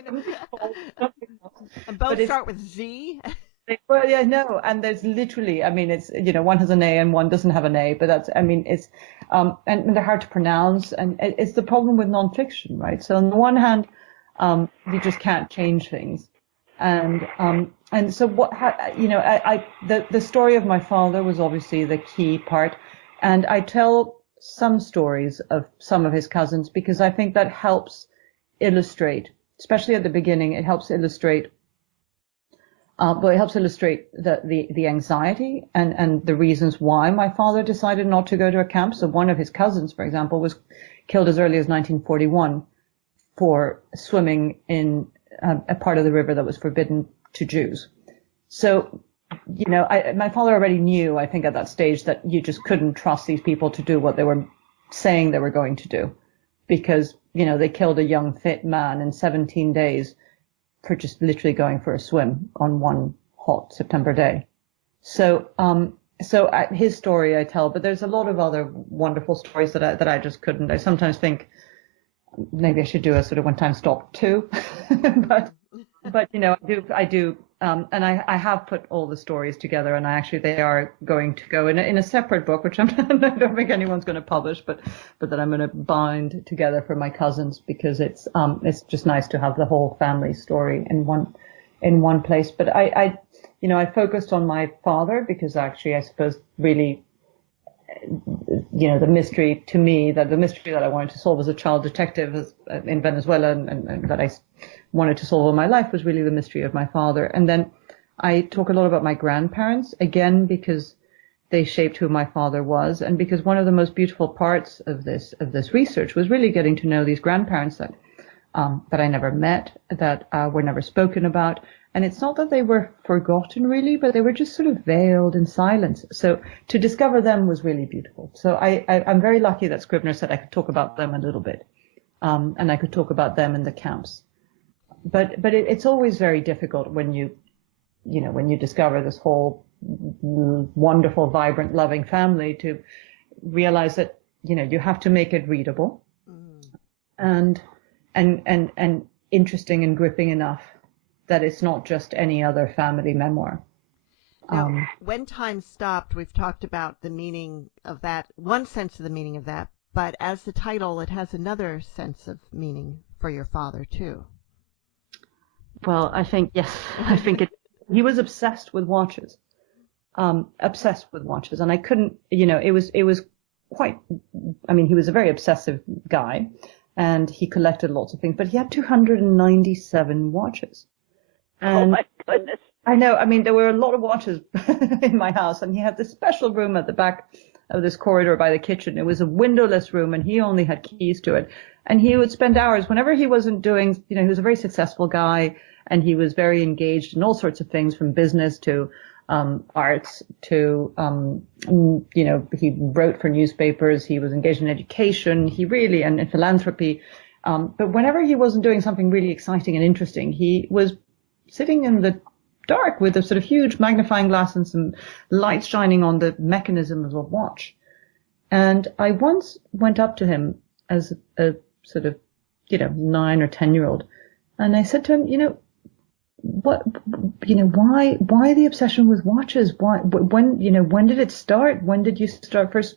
And both start with Z? Well, yeah, no, and there's literally, I mean, it's, one has an A and one doesn't have an A, but that's, I mean, it's, and they're hard to pronounce, and it's the problem with nonfiction, right? So on the one hand, you just can't change things. And so the story of my father was obviously the key part, and I tell some stories of some of his cousins because I think that helps illustrate, especially at the beginning, it helps illustrate the anxiety and the reasons why my father decided not to go to a camp. So one of his cousins, for example, was killed as early as 1941 for swimming in a part of the river that was forbidden to Jews. So, my father already knew, I think at that stage, that you just couldn't trust these people to do what they were saying they were going to do, because, they killed a young, fit man in 17 days for just literally going for a swim on one hot September day. So his story I tell, but there's a lot of other wonderful stories that I just couldn't. I sometimes think maybe I should do a sort of one time stop too, but I do. And I have put all the stories together, and they are going to go in a separate book, which I don't think anyone's going to publish, but that I'm going to bind together for my cousins, because it's just nice to have the whole family story in one place. But I focused on my father because actually I suppose really, the mystery to me, the mystery that I wanted to solve as a child detective in Venezuela and that I wanted to solve all my life was really the mystery of my father. And then I talk a lot about my grandparents, again, because they shaped who my father was, and because one of the most beautiful parts of this research was really getting to know these grandparents that that I never met, that were never spoken about. And it's not that they were forgotten really, but they were just sort of veiled in silence. So to discover them was really beautiful. So I'm very lucky that Scribner said I could talk about them a little bit, and I could talk about them in the camps. But it's always very difficult when you discover this whole wonderful, vibrant, loving family to realize that, you have to make it readable and interesting and gripping enough that it's not just any other family memoir. Now, when time stopped, we've talked about the meaning of that, one sense of the meaning of that, but as the title, it has another sense of meaning for your father, too. Well, I think he was obsessed with watches, and I couldn't, it was quite, he was a very obsessive guy, and he collected lots of things, but he had 297 watches. And oh my goodness. I know, there were a lot of watches in my house, and he had this special room at the back of this corridor by the kitchen. It was a windowless room, and he only had keys to it. And he would spend hours whenever he wasn't doing, he was a very successful guy, and he was very engaged in all sorts of things, from business to arts to, he wrote for newspapers, he was engaged in education, and in philanthropy. But whenever he wasn't doing something really exciting and interesting, he was sitting in the dark with a sort of huge magnifying glass and some lights shining on the mechanism of a watch. And I once went up to him as a sort of, 9 or 10-year-old, and I said to him, why the obsession with watches? When did it start? When did you first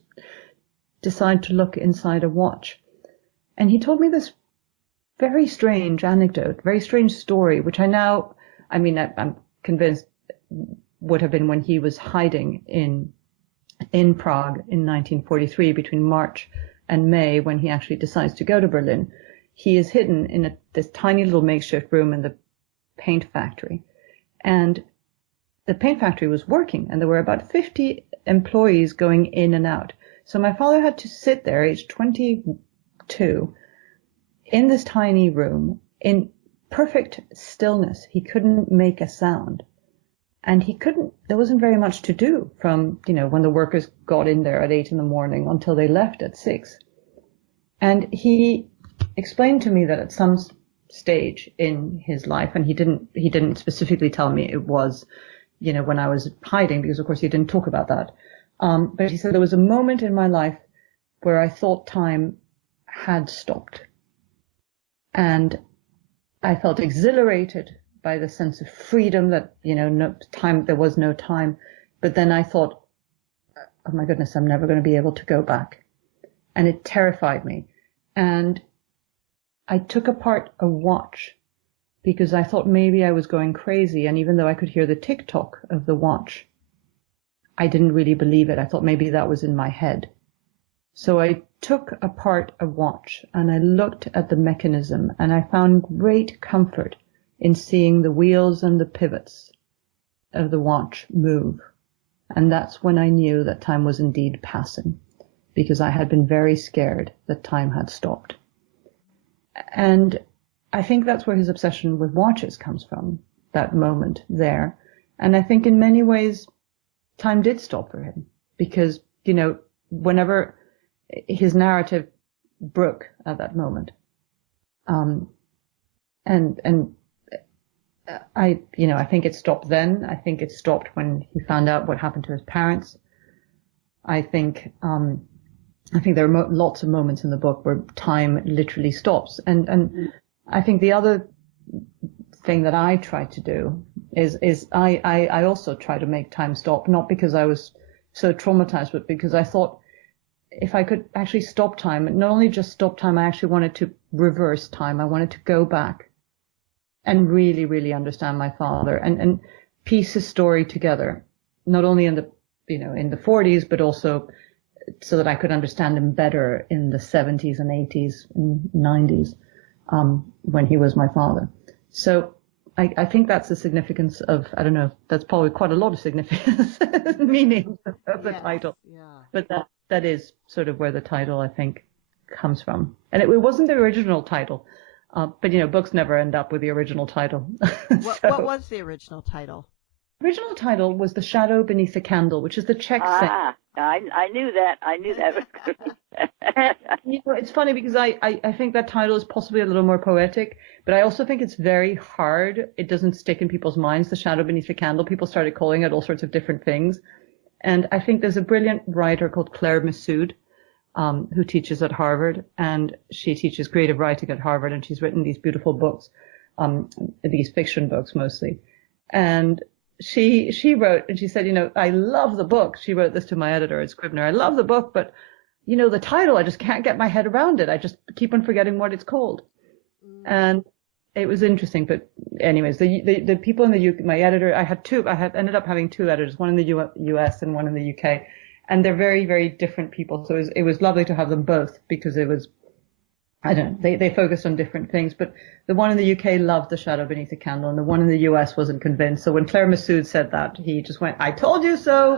decide to look inside a watch? And he told me this very strange anecdote, very strange story, which I'm convinced would have been when he was hiding in Prague in 1943 between March and May, when he actually decides to go to Berlin. He is hidden in this tiny little makeshift room in the paint factory. And the paint factory was working, and there were about 50 employees going in and out. So my father had to sit there, aged 22, in this tiny room in perfect stillness. He couldn't make a sound. And there wasn't very much to do from, when the workers got in there at 8 a.m. until they left at 6. And he explained to me that at some stage in his life, and he didn't specifically tell me it was, when I was hiding, because of course he didn't talk about that. But he said there was a moment in my life where I thought time had stopped. And I felt exhilarated by the sense of freedom that, no time, there was no time. But then I thought, oh my goodness, I'm never going to be able to go back. And it terrified me. And I took apart a watch because I thought maybe I was going crazy. And even though I could hear the tick-tock of the watch, I didn't really believe it. I thought maybe that was in my head. So I took apart a watch and I looked at the mechanism, and I found great comfort in seeing the wheels and the pivots of the watch move. And that's when I knew that time was indeed passing, because I had been very scared that time had stopped. And I think that's where his obsession with watches comes from, that moment there. And I think in many ways, time did stop for him, because, whenever his narrative broke at that moment, I think it stopped then. I think it stopped when he found out what happened to his parents. I think there are lots of moments in the book where time literally stops. And I think the other thing that I try to do is I also try to make time stop, not because I was so traumatized, but because I thought if I could actually stop time, and not only just stop time, I actually wanted to reverse time. I wanted to go back and really, really understand my father and piece his story together, not only in the 40s, but also so that I could understand him better in the 70s and 80s and 90s, when he was my father. So I think that's the significance of, I don't know, that's probably quite a lot of significance, meaning of the title. Yeah. But that is sort of where the title, I think, comes from. And it wasn't the original title. But books never end up with the original title. What was the original title? Original title was The Shadow Beneath the Candle, which is the Czech thing. I knew that. I knew that. And, it's funny because I think that title is possibly a little more poetic, but I also think it's very hard. It doesn't stick in people's minds, The Shadow Beneath the Candle. People started calling it all sorts of different things. And I think there's a brilliant writer called Claire Massoud, who teaches at Harvard, and she teaches creative writing at Harvard, and she's written these beautiful books, these fiction books mostly. And she wrote, and she said, I love the book. She wrote this to my editor at Scribner. I love the book, but the title, I just can't get my head around it. I just keep on forgetting what it's called. And it was interesting. But anyways, the people in the UK, my editor, I ended up having two editors, one in the US and one in the UK. And they're very, very different people. So it was lovely to have them both because it was, I don't know, they focused on different things. But the one in the UK loved The Shadow Beneath the Candle, and the one in the US wasn't convinced. So when Claire Massoud said that, he just went, I told you so.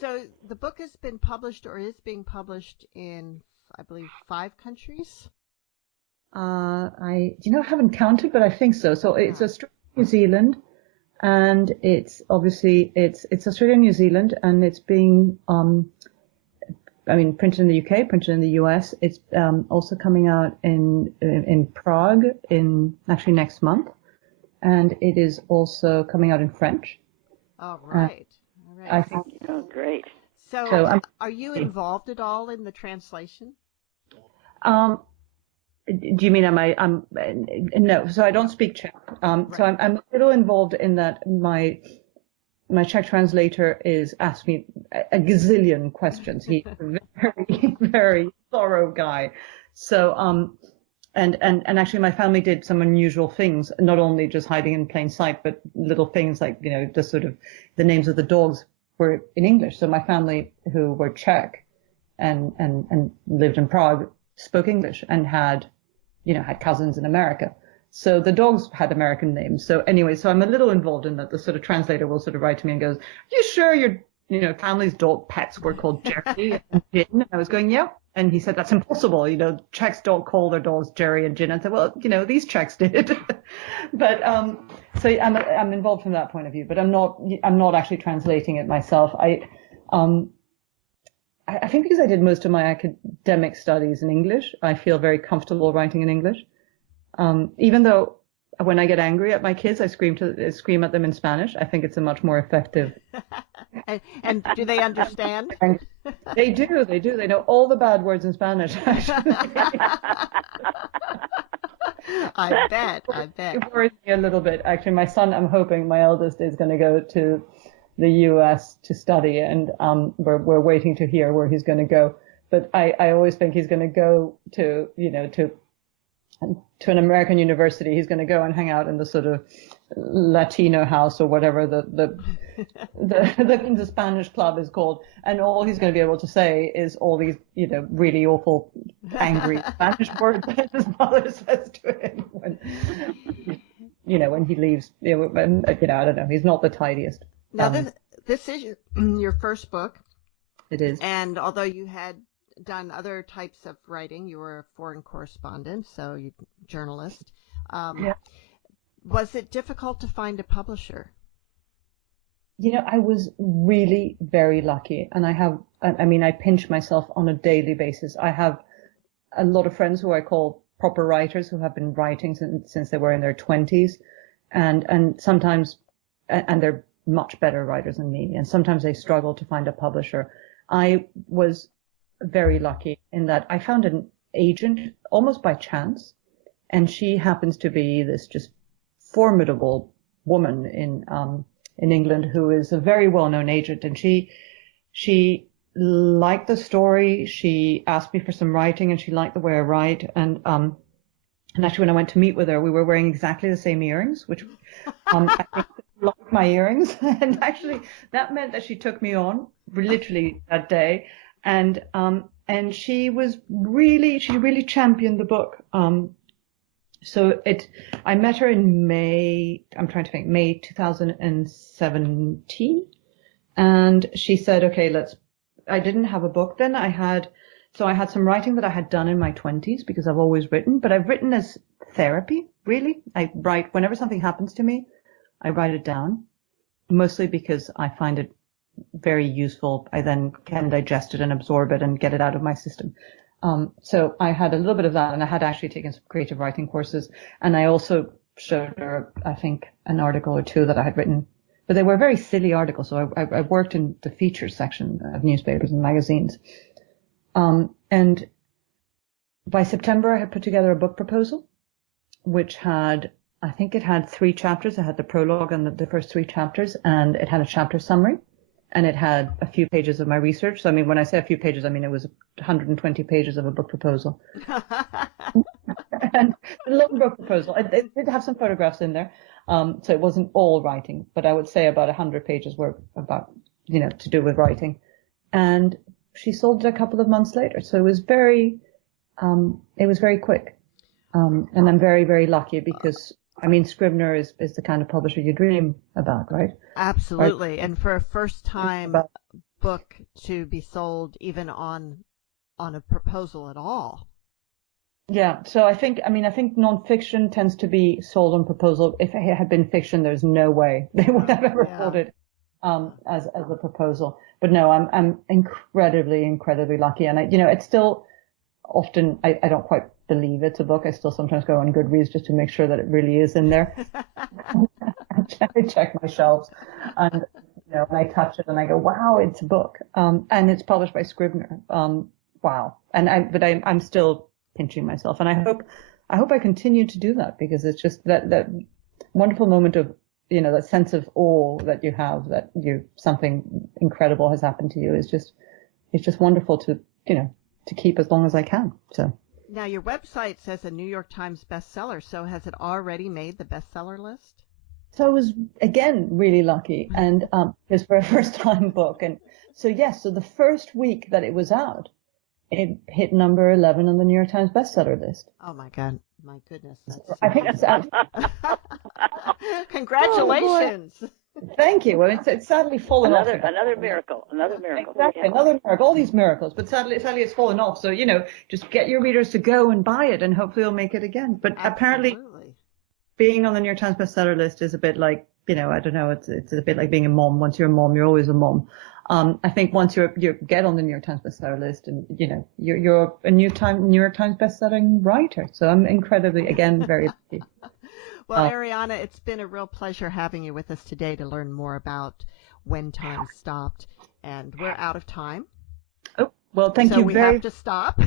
So the book has been published or is being published in, I believe, 5 countries? I haven't counted, but I think so. So it's Australia, New Zealand, and it's Australia, New Zealand, and it's being, printed in the UK, printed in the US. It's also coming out in Prague actually next month, and it is also coming out in French. All right. I think. Oh, great. So are you involved at all in the translation? Do you mean no? So I don't speak Czech. Right. So I'm a little involved in that. My Czech translator is asked me a gazillion questions. He's a very, very thorough guy. So, and actually my family did some unusual things, not only just hiding in plain sight, but little things like, just sort of the names of the dogs were in English. So my family who were Czech and lived in Prague spoke English and had cousins in America. So the dogs had American names. So anyway, so I'm a little involved in that. The sort of translator will sort of write to me and goes, you sure your, family's dog pets were called Jerry and Jin? And I was going, yeah. And he said, that's impossible. Czechs don't call their dogs Jerry and Jin. I said, well, these Czechs did. But, so I'm involved from that point of view, but I'm not actually translating it myself. I think because I did most of my academic studies in English, I feel very comfortable writing in English. Even though when I get angry at my kids, I scream at them in Spanish. I think it's a much more effective. and do they understand? They do. They know all the bad words in Spanish. I bet. It worries me a little bit. Actually, my son, I'm hoping my eldest is going to go to the U.S. to study, and we're waiting to hear where he's going to go. But I always think he's going to go to an American university. He's going to go and hang out in the sort of Latino house or whatever the Spanish club is called, and all he's going to be able to say is all these really awful angry Spanish words that his mother says to him when he leaves. I don't know. He's not the tidiest. Now this is your first book. It is. And although you had done other types of writing, you were a foreign correspondent, so you journalist. Yeah. Was it difficult to find a publisher? I was really very lucky, and I pinch myself on a daily basis. I have a lot of friends who I call proper writers who have been writing since they were in their 20s, and sometimes, and they're much better writers than me, and sometimes they struggle to find a publisher. I was very lucky in that I found an agent almost by chance, and she happens to be this just formidable woman in England who is a very well-known agent, and she liked the story. She asked me for some writing, and she liked the way I write, and actually when I went to meet with her, we were wearing exactly the same earrings, which I think liked my earrings, and actually that meant that she took me on literally that day. And she really championed the book. I met her in May 2017. And she said, okay, I didn't have a book then. I had So I had some writing that I had done in my 20s because I've always written, but I've written as therapy, really. I write whenever something happens to me, I write it down, mostly because I find it very useful. I then can digest it and absorb it and get it out of my system. So I had a little bit of that, and I had actually taken some creative writing courses, and I also showed her, I think, an article or two that I had written, but they were very silly articles. So I worked in the features section of newspapers and magazines. And by September, I had put together a book proposal, which had, I think it had 3 chapters. It had the prologue and the first 3 chapters, and it had a chapter summary, and it had a few pages of my research. So, I mean, when I say a few pages, I mean, it was 120 pages of a book proposal. And a long book proposal. It did have some photographs in there. So it wasn't all writing, but I would say about 100 pages were about, to do with writing. And she sold it a couple of months later. So it was very quick. And I'm very, very lucky because, I mean, Scribner is the kind of publisher you dream about, right? Absolutely. And for a first time book to be sold even on a proposal at all. Yeah. So I think nonfiction tends to be sold on proposal. If it had been fiction, there's no way they would have ever sold it as a proposal. But no, I'm incredibly, incredibly lucky. And it's still often, I don't quite believe it's a book. I still sometimes go on Goodreads just to make sure that it really is in there. I check my shelves and, and I touch it and I go, wow, it's a book. And it's published by Scribner. Wow. But I'm still pinching myself. And I hope I continue to do that because it's just that wonderful moment of, that sense of awe that you have that something incredible has happened to you is just, it's just wonderful to keep as long as I can. So. Now your website says a New York Times bestseller. So has it already made the bestseller list? So I was again really lucky, and it's for a first-time book, and so yes. So the first week that it was out, it hit number 11 on the New York Times bestseller list. Oh my goodness! I think that's congratulations. Oh, thank you. Well, it's sadly fallen off. Another miracle. Exactly, another miracle. All these miracles, but sadly it's fallen off. So just get your readers to go and buy it, and hopefully you'll make it again. But apparently, being on the New York Times bestseller list is a bit like, I don't know, it's a bit like being a mom. Once you're a mom, you're always a mom. I think once you get on the New York Times bestseller list, and you're a New York Times bestselling writer. So I'm incredibly, again, very lucky. Well, Ariana, it's been a real pleasure having you with us today to learn more about When Time Stopped. And we're out of time. Oh, well, thank you we have to stop.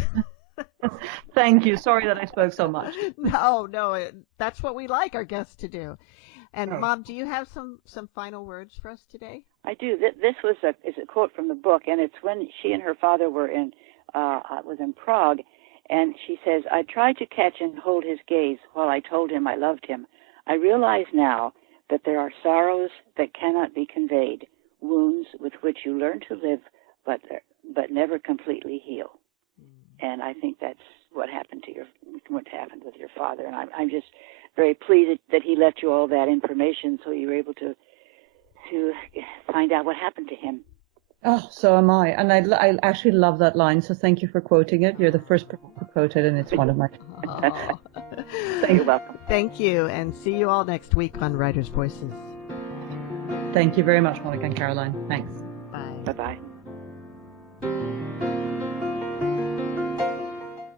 Thank you. Sorry that I spoke so much. No, that's what we like our guests to do. And Mom, do you have some final words for us today? I do. This is a quote from the book, and it's when she and her father were in Prague, and she says, "I tried to catch and hold his gaze while I told him I loved him. I realize now that there are sorrows that cannot be conveyed, wounds with which you learn to live, but never completely heal." And I think that's what happened with your father. And I'm just very pleased that he left you all that information so you were able to find out what happened to him. Oh, so am I. And I actually love that line. So thank you for quoting it. You're the first person to quote it, and it's one of my. Oh. You're welcome. Thank you, and see you all next week on Writers' Voices. Thank you very much, Monica and Caroline. Thanks. Bye. Bye-bye.